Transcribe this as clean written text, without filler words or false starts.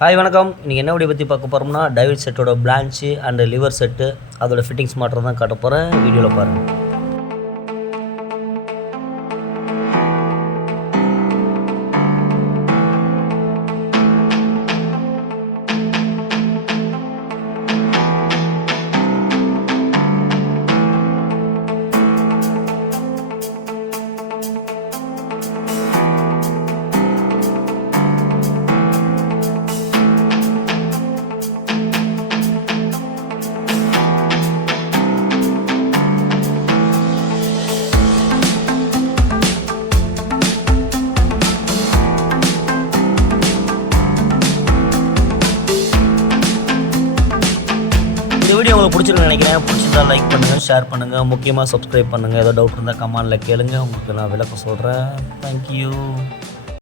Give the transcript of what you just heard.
Hi வணக்கம். இன்றைக்கி என்ன வீடியோ பற்றி பார்க்க போகிறோம்னா டைவர்ட் செட்டோட blanch அண்ட் லிவர் செட்டு அதோட ஃபிட்டிங்ஸ் மாற்றம் தான் காட்ட போகிறேன். வீடியோவில் பாருங்கள். இந்த வீடியோ உங்களுக்கு பிடிச்சிருக்குன்னு நினைக்கிறேன். பிடிச்சிருந்தா லைக் பண்ணுங்கள், ஷேர் பண்ணுங்கள், முக்கியமாக சப்ஸ்கிரைப் பண்ணுங்கள். ஏதோ டவுட் இருந்தால் கமெண்டில் கேளுங்க, உங்களுக்கு நான் விளக்கம் சொல்கிறேன். தேங்க்யூ.